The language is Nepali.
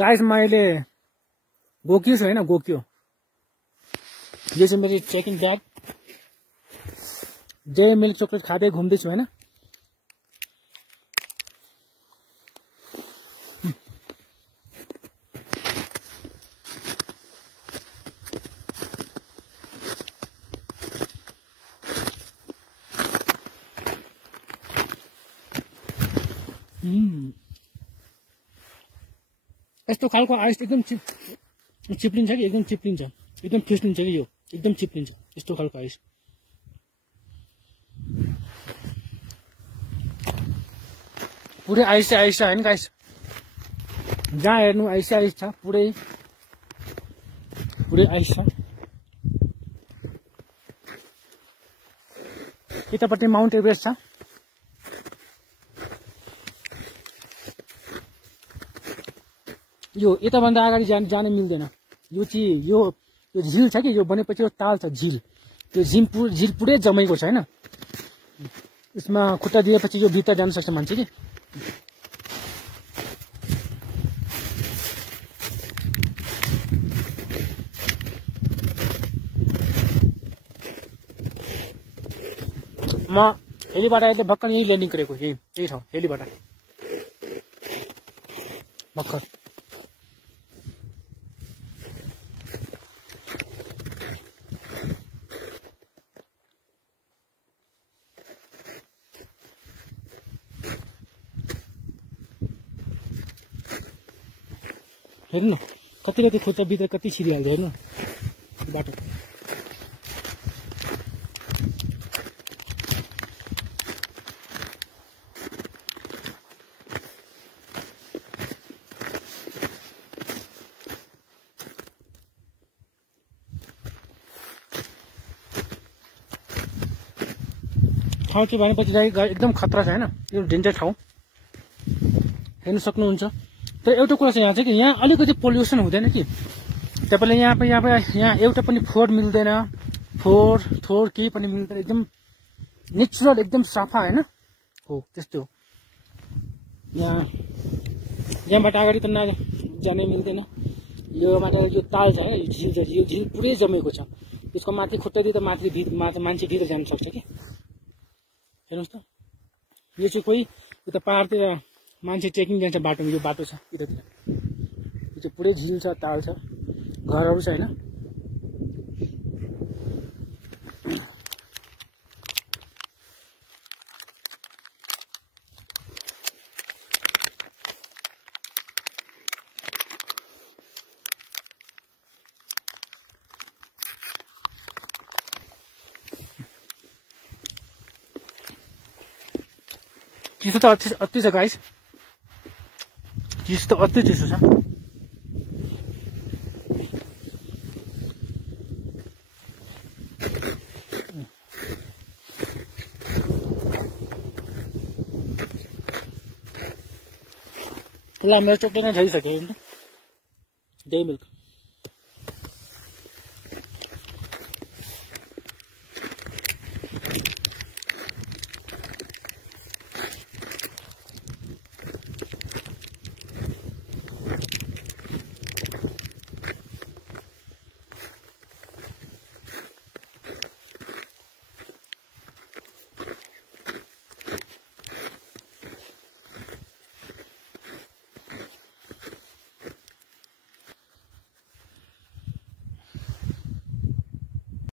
गाइस मैले गोकियो छु हैन, गोकियो। यो चाहिँ मेरो checking bag. Dairy milk chocolate खाँदै घुम्दैछु हैन। यस्तो खालको आइस एकदम चिप्लिन्छ कि एकदम चिप्लिन्छ, एकदम फिस्लिन्छ कि यो एकदम चिप्लिन्छ यस्तो खालको आइस। पुरै आइस छ हैन गाइस, जहाँ हेर्नु आइस छ, पुरै आइस छ। यतापट्टि माउन्ट एभरेस्ट छ। यो यताभन्दा अगाडि जाने मिल्दैन। यो चाहिँ यो झिल छ कि यो बनेपछि यो ताल छ झिल, त्यो झिल पुरै जमेको छ हैन। यसमा खुट्टा दिएपछि यो भित्र जान सक्छ मान्छे कि। म हेलीबाट अहिले भर्खर यही ल्यान्डिङ गरेको, यही ठाउँ हेलीबाट भर्खर। हेर्नु कति खुट्टा भित्र कति छिरिहाल्छ हेर्नु बाटो। ठाउँ चाहिँ भनेपछि एकदम खतरा छ हैन, यो डेन्जर ठाउँ हेर्न सक्नुहुन्छ। तर एउटा कुरा चाहिँ यहाँ चाहिँ कि यहाँ अलिकति पोल्युसन हुँदैन कि। तपाईले यहाँ एउटा पनि फोहोर मिल्दैन, फोहोर केही पनि मिल्दैन, एकदम नेचुरल एकदम सफा हैन हो त्यस्तो। यहाँबाट अगाडि त जाने मिल्दैन। यो माथि यो ताल छ है, झिल छ, यो झिल पुरै जमेको छ। त्यसको माथि खुट्टा दिए त मान्छे भित्र जान सक्छ कि। हेर्नुहोस् त, यो चाहिँ कोही उता पहाडतिर मान्छे ट्रेकिङ जान्छ बाटोमा, यो बाटो छ यतातिर। यो चाहिँ पुरै झिल छ, ताल छ, घरहरू छ हैन। चिसो त अति छ गाइस, चिसो त अति चिसो छ। ल मेरो चोकलेट नै खाइसक्यो डेरी मिल्क।